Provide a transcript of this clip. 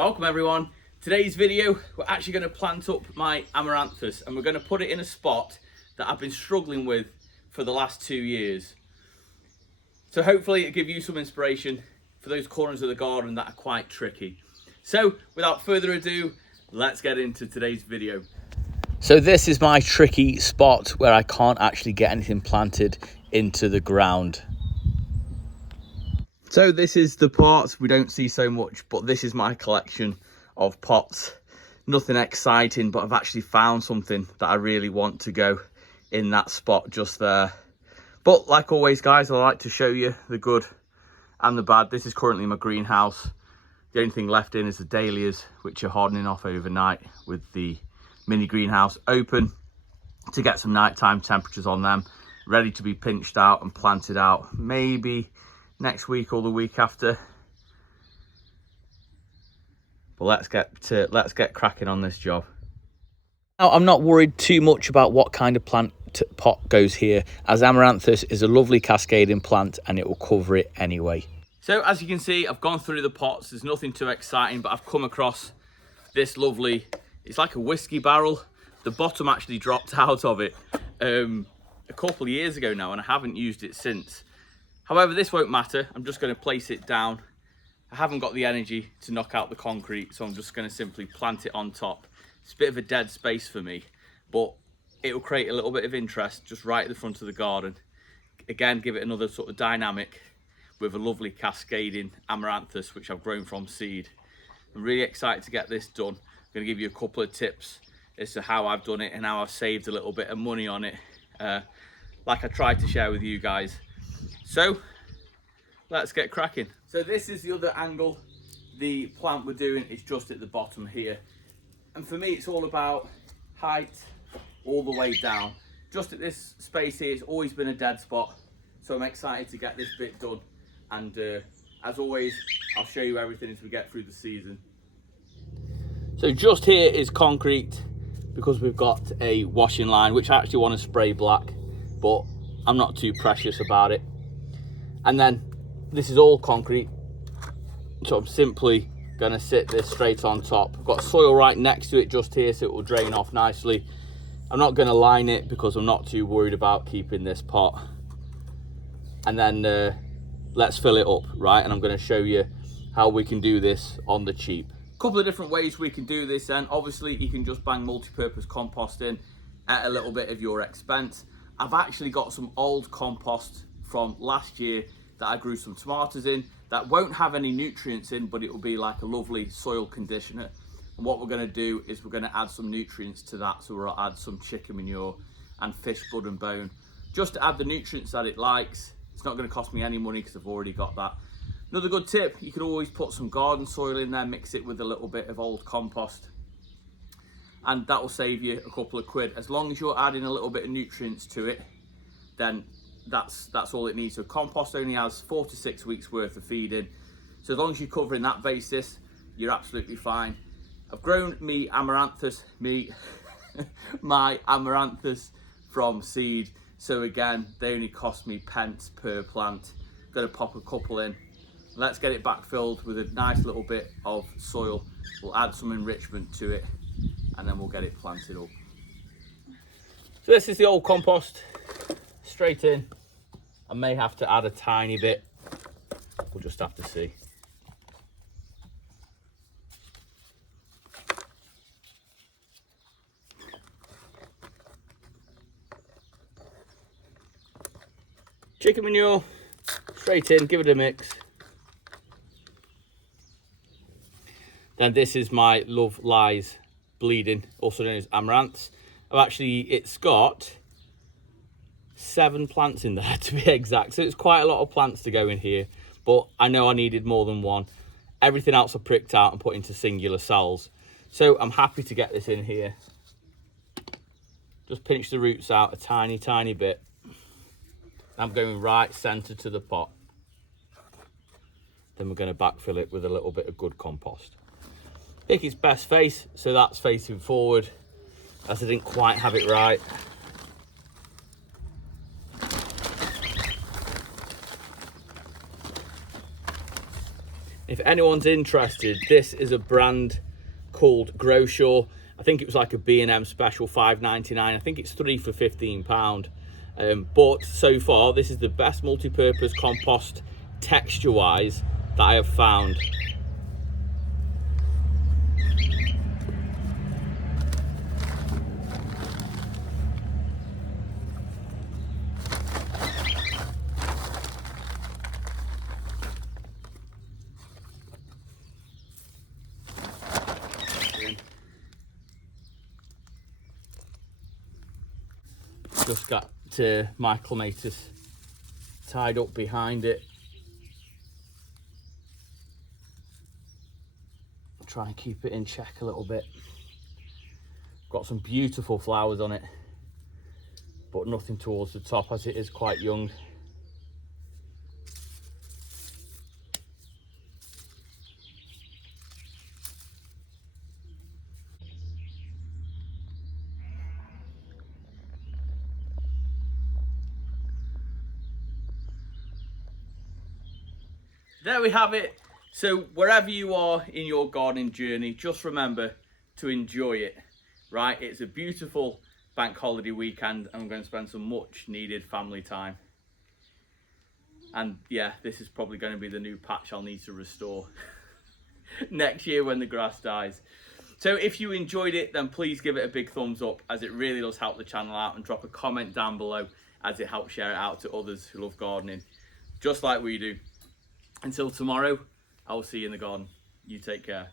Welcome everyone. Today's video, we're actually going to plant up my amaranthus and we're going to put it in a spot that I've been struggling with for the last 2 years. So hopefully it'll give you some inspiration for those corners of the garden that are quite tricky. So without further ado, let's get into today's video. So this is my tricky spot where I can't actually get anything planted into the ground. So this is the pots we don't see so much, but this is my collection of pots. Nothing exciting, but I've actually found something that I really want to go in that spot just there. But like always guys, I like to show you the good and the bad. This is currently my greenhouse. The only thing left in is the dahlias, which are hardening off overnight with the mini greenhouse open to get some nighttime temperatures on them, ready to be pinched out and planted out maybe next week or the week after. But let's get cracking on this job. Now I'm not worried too much about what kind of plant pot goes here, as amaranthus is a lovely cascading plant and it will cover it anyway. So as you can see, I've gone through the pots. There's nothing too exciting, but I've come across this lovely, it's like a whiskey barrel. The bottom actually dropped out of it a couple of years ago now, and I haven't used it since. However, this won't matter. I'm just going to place it down. I haven't got the energy to knock out the concrete, so I'm just going to simply plant it on top. It's a bit of a dead space for me, but it will create a little bit of interest just right at the front of the garden. Again, give it another sort of dynamic with a lovely cascading amaranthus, which I've grown from seed. I'm really excited to get this done. I'm going to give you a couple of tips as to how I've done it and how I've saved a little bit of money on it, like I tried to share with you guys. So let's get cracking. So this is the other angle. The plant we're doing is just at the bottom here, and for me it's all about height all the way down. Just at this space here, it's always been a dead spot, so I'm excited to get this bit done. And as always, I'll show you everything as we get through the season. So just here is concrete, because we've got a washing line, which I actually want to spray black, but I'm not too precious about it. And then this is all concrete, so I'm simply going to sit this straight on top. I've got soil right next to it just here, so it will drain off nicely. I'm not going to line it because I'm not too worried about keeping this pot. And then let's fill it up, right? And I'm going to show you how we can do this on the cheap. A couple of different ways we can do this then. Obviously you can just bang multi-purpose compost in at a little bit of your expense. I've actually got some old compost from last year that I grew some tomatoes in that won't have any nutrients in, but it will be like a lovely soil conditioner. And what we're going to do is we're going to add some nutrients to that. So we'll add some chicken manure and fish blood and bone, just to add the nutrients that it likes. It's not going to cost me any money because I've already got that. Another good tip, you could always put some garden soil in there, mix it with a little bit of old compost, and that will save you a couple of quid. As long as you're adding a little bit of nutrients to it, then that's all it needs. So compost only has 4 to 6 weeks worth of feeding, so as long as you're covering that basis, you're absolutely fine. I've grown my amaranthus from seed, so again they only cost me pence per plant. Gonna pop a couple in. Let's get it backfilled with a nice little bit of soil. We'll add some enrichment to it and then we'll get it planted up. So this is the old compost, straight in. I may have to add a tiny bit, we'll just have to see. Chicken manure, straight in, give it a mix. Then this is my Love Lies bleeding, also known as amaranths. It's got 7 plants in there to be exact, so it's quite a lot of plants to go in here, but I know I needed more than one. Everything else I pricked out and put into singular cells, so I'm happy to get this in here. Just pinch the roots out a tiny bit. I'm going right centre to the pot. Then we're going to backfill it with a little bit of good compost. Pick its best face, so that's facing forward, as I didn't quite have it right. If anyone's interested, this is a brand called Groshaw. I think it was like a B&M special, £5.99. I think it's 3 for £15. But so far, this is the best multi-purpose compost texture-wise that I have found. Just got my clematis tied up behind it. Try and keep it in check a little bit. Got some beautiful flowers on it, but nothing towards the top as it is quite young. There we have it. So wherever you are in your gardening journey, just remember to enjoy it, right? It's a beautiful bank holiday weekend and I'm going to spend some much needed family time. And yeah, this is probably going to be the new patch I'll need to restore next year when the grass dies. So if you enjoyed it, then please give it a big thumbs up, as it really does help the channel out, and drop a comment down below as it helps share it out to others who love gardening, just like we do. Until tomorrow, I will see you in the garden. You take care.